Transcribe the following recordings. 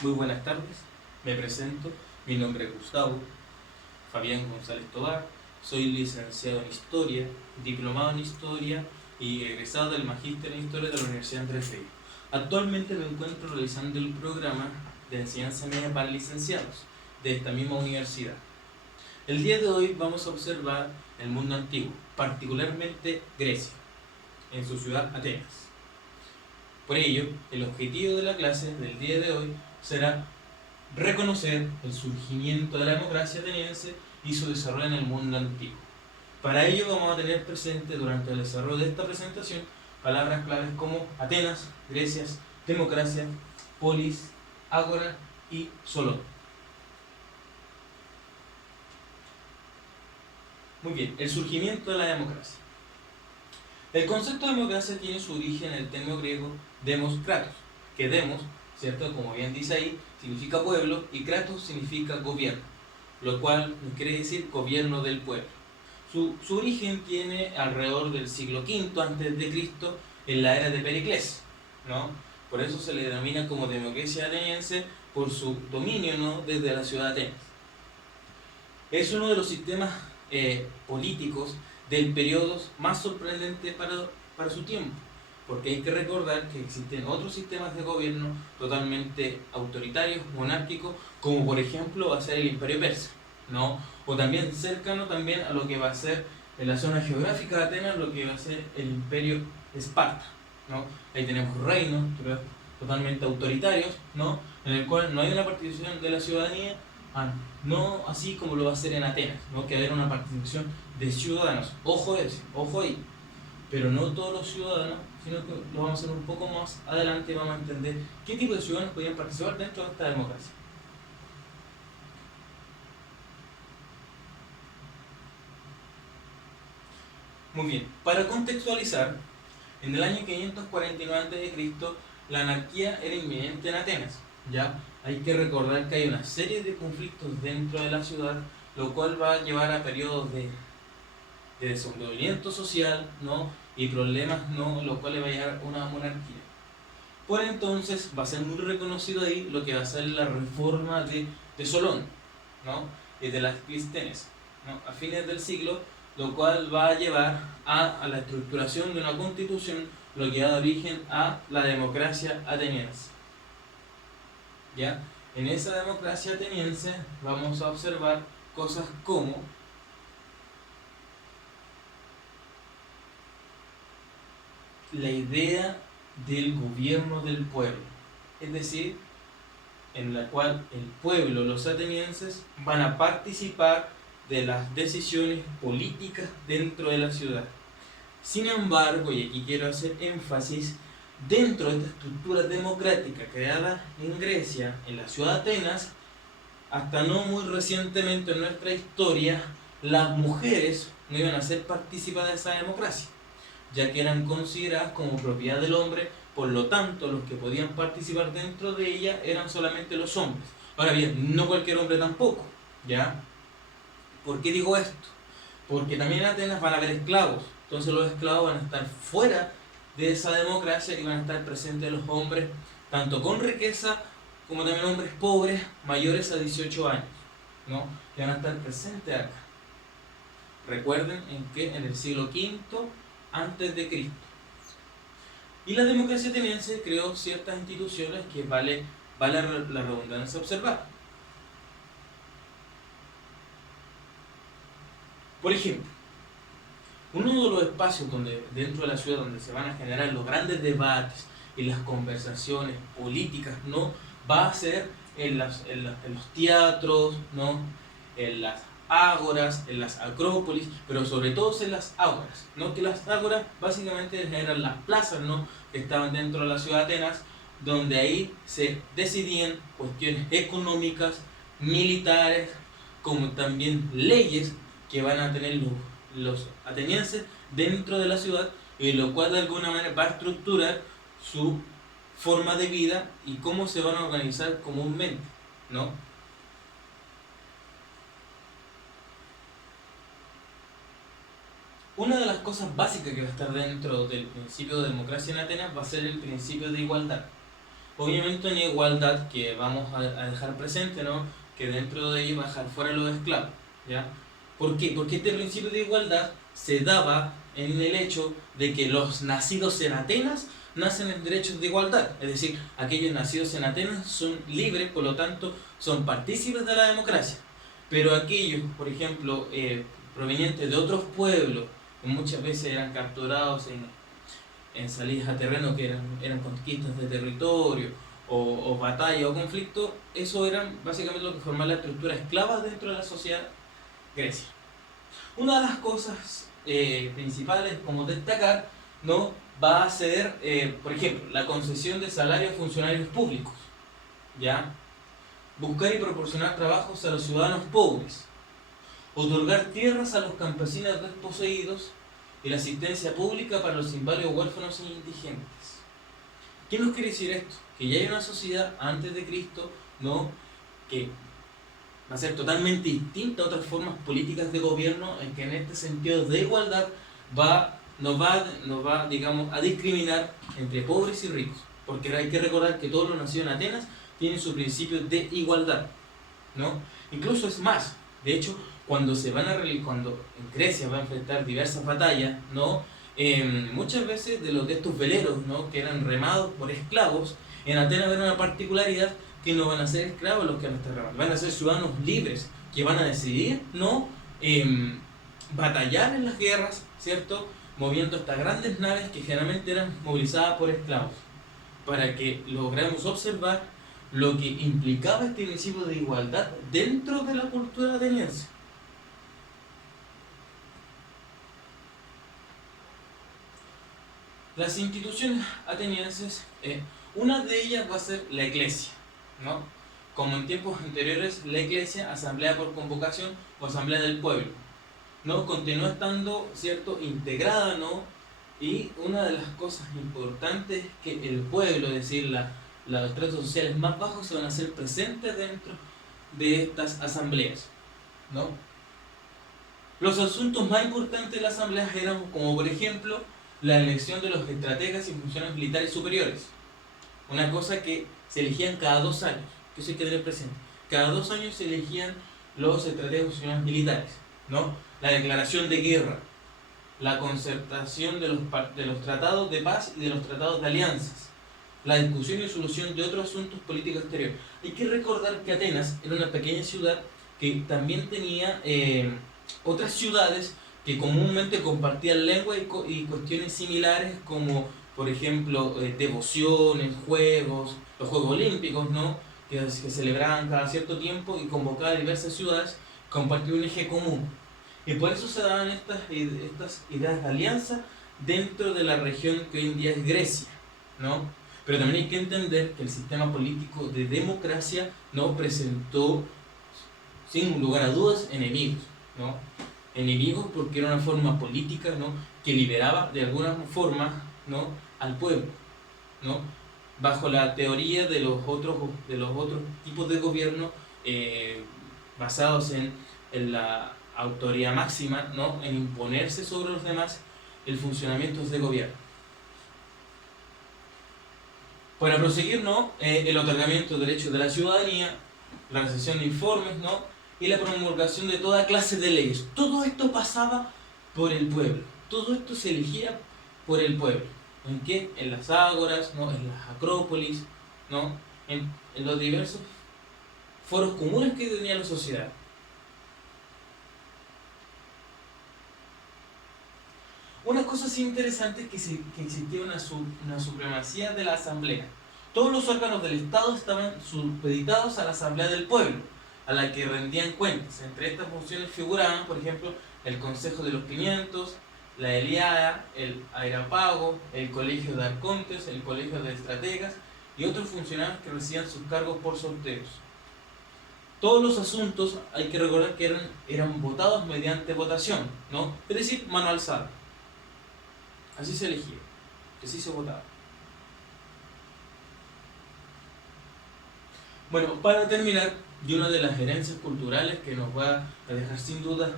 Muy buenas tardes, me presento, mi nombre es Gustavo Fabián González Tobar, soy licenciado en Historia, diplomado en Historia y egresado del Magíster en Historia de la Universidad Andrés Bello. Actualmente me encuentro realizando el programa de enseñanza media para licenciados de esta misma universidad. El día de hoy vamos a observar el mundo antiguo, particularmente Grecia, en su ciudad Atenas. Por ello, el objetivo de la clase del día de hoy será reconocer el surgimiento de la democracia ateniense y su desarrollo en el mundo antiguo. Para ello vamos a tener presente durante el desarrollo de esta presentación palabras claves como Atenas, Grecia, democracia, polis, ágora y solón. Muy bien, el surgimiento de la democracia. El concepto de democracia tiene su origen en el término griego demos kratos, que demos, ¿cierto? Como bien dice ahí, significa pueblo y kratos significa gobierno, lo cual quiere decir gobierno del pueblo. Su origen tiene alrededor del siglo V a.C. en la era de Pericles, ¿no? Por eso se le denomina como democracia ateniense por su dominio, ¿no? Desde la ciudad de Atenas. Es uno de los sistemas políticos del periodo más sorprendente para su tiempo, porque hay que recordar que existen otros sistemas de gobierno totalmente autoritarios, monárquicos, como por ejemplo va a ser el Imperio Persa, ¿no? O también cercano también a lo que va a ser en la zona geográfica de Atenas, lo que va a ser el Imperio Esparta, ¿no? Ahí tenemos reinos totalmente autoritarios, ¿no? En el cual no hay una participación de la ciudadanía, no así como lo va a hacer en Atenas, ¿no? Que va a haber una participación de ciudadanos. Ojo ahí. Pero no todos los ciudadanos, sino que lo vamos a hacer un poco más adelante y vamos a entender qué tipo de ciudadanos podían participar dentro de esta democracia. Muy bien, para contextualizar, en el año 549 a.C. la anarquía era inminente en Atenas, ¿ya? Hay que recordar que hay una serie de conflictos dentro de la ciudad, lo cual va a llevar a periodos de desenvolvimiento social, ¿no? Y problemas, ¿no? Lo cual le va a llevar una monarquía. Por entonces va a ser muy reconocido ahí lo que va a ser la reforma de Solón, ¿no? Y de las Clístenes, ¿no? A fines del siglo, lo cual va a llevar a la estructuración de una constitución, lo que da origen a la democracia ateniense. ¿Ya? En esa democracia ateniense vamos a observar cosas como la idea del gobierno del pueblo, es decir, en la cual el pueblo, los atenienses, van a participar de las decisiones políticas dentro de la ciudad. Sin embargo, y aquí quiero hacer énfasis, dentro de esta estructura democrática creada en Grecia, en la ciudad de Atenas, hasta no muy recientemente en nuestra historia, las mujeres no iban a ser partícipes de esa democracia, ya que eran consideradas como propiedad del hombre, por lo tanto los que podían participar dentro de ella eran solamente los hombres. Ahora bien, no cualquier hombre tampoco, ¿ya? ¿Por qué digo esto? Porque también en Atenas van a haber esclavos, entonces los esclavos van a estar fuera de esa democracia y van a estar presentes los hombres, tanto con riqueza como también hombres pobres mayores a 18 años, ¿no? Que van a estar presentes acá. Recuerden en el siglo V antes de Cristo. Y la democracia ateniense creó ciertas instituciones que vale la redundancia observar. Por ejemplo, uno de los espacios dentro de la ciudad donde se van a generar los grandes debates y las conversaciones políticas, ¿no? Va a ser en los teatros, ¿no? En las ágoras, en las acrópolis, pero sobre todo en las ágoras, ¿no? Que las ágoras básicamente eran las plazas, ¿no? Que estaban dentro de la ciudad de Atenas, donde ahí se decidían cuestiones económicas, militares, como también leyes que van a tener los atenienses dentro de la ciudad, y lo cual de alguna manera va a estructurar su forma de vida y cómo se van a organizar comúnmente, ¿no? Una de las cosas básicas que va a estar dentro del principio de democracia en Atenas va a ser el principio de igualdad. obviamente una igualdad que vamos a dejar presente, ¿no? Que dentro de ello va a dejar fuera los esclavos, ¿ya? ¿Por qué? Porque este principio de igualdad se daba en el hecho de que los nacidos en Atenas nacen en derechos de igualdad, es decir, aquellos nacidos en Atenas son libres, por lo tanto son partícipes de la democracia, pero aquellos, por ejemplo, provenientes de otros pueblos, que muchas veces eran capturados en salidas a terreno que eran conquistas de territorio o batalla o conflicto, eso eran básicamente lo que formaba la estructura esclava dentro de la sociedad Grecia. Una de las cosas principales como destacar, ¿no? Va a ser, por ejemplo, la concesión de salarios a funcionarios públicos, ¿ya? Buscar y proporcionar trabajos a los ciudadanos pobres, otorgar tierras a los campesinos desposeídos y la asistencia pública para los inválidos, huérfanos e indigentes. ¿Qué nos quiere decir esto? Que ya hay una sociedad antes de Cristo, ¿no? Que va a ser totalmente distinta a otras formas políticas de gobierno, en que en este sentido de igualdad nos va, digamos, a discriminar entre pobres y ricos, porque hay que recordar que todos los nacidos en Atenas tienen su principio de igualdad, ¿no? Incluso es más, de hecho, cuando en Grecia va a enfrentar diversas batallas, ¿no? Muchas veces de estos veleros, ¿no? Que eran remados por esclavos, en Atenas ven una particularidad, que no van a ser esclavos los que van a estar remando, van a ser ciudadanos libres, que van a decidir no batallar en las guerras, ¿cierto? Moviendo estas grandes naves que generalmente eran movilizadas por esclavos, para que logremos observar lo que implicaba este principio de igualdad dentro de la cultura ateniense. Las instituciones atenienses, una de ellas va a ser la iglesia, ¿no? Como en tiempos anteriores, la iglesia, asamblea por convocación o asamblea del pueblo, ¿no? Continúa estando, ¿cierto?, integrada, ¿no? Y una de las cosas importantes es que el pueblo, es decir, los estratos sociales más bajos se van a hacer presentes dentro de estas asambleas, ¿no? Los asuntos más importantes de las asambleas eran, como por ejemplo, la elección de los estrategas y funcionarios militares superiores. Una cosa que se elegían cada 2 años, que eso hay que tener presente. Cada 2 años se elegían los estrategas y funcionarios militares, ¿no? La declaración de guerra, la concertación de los tratados de paz y de los tratados de alianzas, la discusión y solución de otros asuntos políticos exteriores. Hay que recordar que Atenas era una pequeña ciudad que también tenía otras ciudades que comúnmente compartían lengua y cuestiones similares, como por ejemplo devociones, juegos, los Juegos Olímpicos, ¿no? que se celebraban cada cierto tiempo y convocaban a diversas ciudades, compartían un eje común. Y por eso se daban estas ideas de alianza dentro de la región que hoy en día es Grecia, ¿no? Pero también hay que entender que el sistema político de democracia no presentó, sin lugar a dudas, enemigos, ¿no? Enemigos porque era una forma política, ¿no?, que liberaba de alguna forma, ¿no?, al pueblo, ¿no?, bajo la teoría de los otros tipos de gobierno basados en la autoridad máxima, ¿no?, en imponerse sobre los demás el funcionamiento de gobierno. Para proseguir, ¿no?, el otorgamiento de derechos de la ciudadanía, la recepción de informes, ¿no?, y la promulgación de toda clase de leyes. Todo esto pasaba por el pueblo, todo esto se elegía por el pueblo. ¿En qué? En las ágoras, ¿no?, en las acrópolis, ¿no?, en los diversos foros comunes que tenía la sociedad. Una cosa así interesante es que existía una supremacía de la asamblea. Todos los órganos del Estado estaban supeditados a la asamblea del pueblo, a la que rendían cuentas. Entre estas funciones figuraban, por ejemplo, el Consejo de los 500, la Heliada, el Areópago, el Colegio de Arcontes, el Colegio de Estrategas y otros funcionarios que recibían sus cargos por sorteos. Todos los asuntos hay que recordar que eran votados mediante votación, ¿no? Es decir, mano alzada. Así se elegía, así se votaba. Bueno, para terminar, y una de las herencias culturales que nos va a dejar sin duda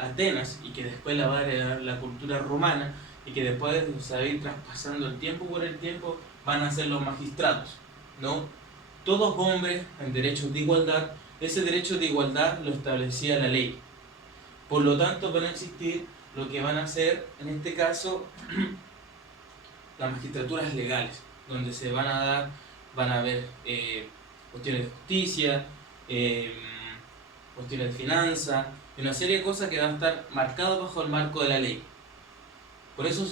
Atenas, y que después la va a heredar la cultura romana, y que después se va a ir traspasando el tiempo por el tiempo van a ser los magistrados, ¿no? Todos hombres en derechos de igualdad, ese derecho de igualdad lo establecía la ley. Por lo tanto, van a existir lo que van a ser, en este caso, las magistraturas legales, donde se van a ver cuestiones de justicia, cuestiones de finanzas, y una serie de cosas que van a estar marcadas bajo el marco de la ley. Por eso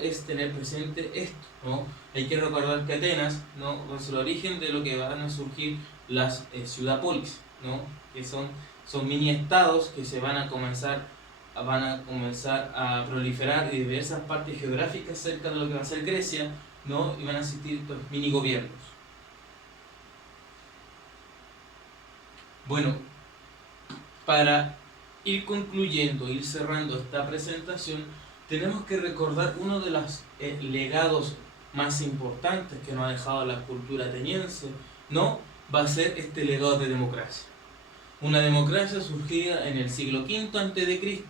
es tener presente esto, ¿no? Hay que recordar que Atenas, ¿no?, es el origen de lo que van a surgir las ciudapolis, ¿no?, que son mini estados que se van a comenzar a proliferar en diversas partes geográficas cerca de lo que va a ser Grecia, ¿no?, y van a existir estos mini gobiernos. Bueno, para ir concluyendo, ir cerrando esta presentación, tenemos que recordar uno de los legados más importantes que nos ha dejado la cultura ateniense, ¿no? Va a ser este legado de democracia. Una democracia surgida en el siglo V a.C.,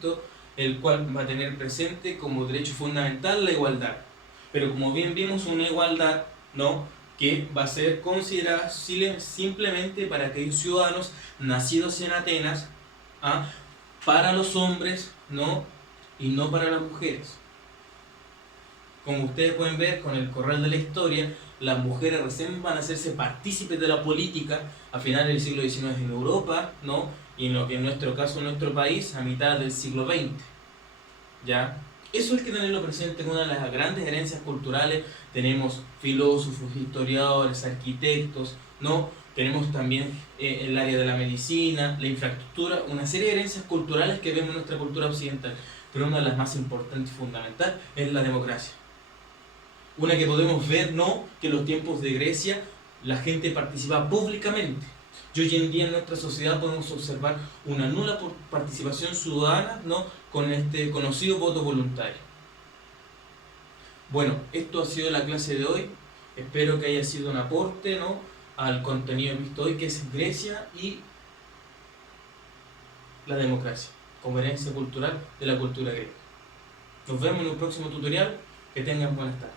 el cual va a tener presente como derecho fundamental la igualdad. Pero como bien vimos, una igualdad, ¿no?, que va a ser considerada simplemente para aquellos ciudadanos nacidos en Atenas, para los hombres, ¿no?, y no para las mujeres. Como ustedes pueden ver con el correr de la historia, las mujeres recién van a hacerse partícipes de la política a finales del siglo XIX en Europa, ¿no?, y en lo que en nuestro caso, en nuestro país, a mitad del siglo XX. ¿Ya? Eso hay que tenerlo presente como una de las grandes herencias culturales. Tenemos filósofos, historiadores, arquitectos, ¿no? Tenemos también el área de la medicina, la infraestructura, una serie de herencias culturales que vemos en nuestra cultura occidental. Pero una de las más importantes y fundamentales es la democracia. Una que podemos ver, ¿no?, que en los tiempos de Grecia la gente participaba públicamente. Y hoy en día en nuestra sociedad podemos observar una nula participación ciudadana, ¿no?, con este conocido voto voluntario. Bueno, esto ha sido la clase de hoy. Espero que haya sido un aporte, ¿no?, al contenido visto hoy, que es Grecia y la democracia como herencia cultural de la cultura griega. Nos vemos en un próximo tutorial. Que tengan buenas tardes.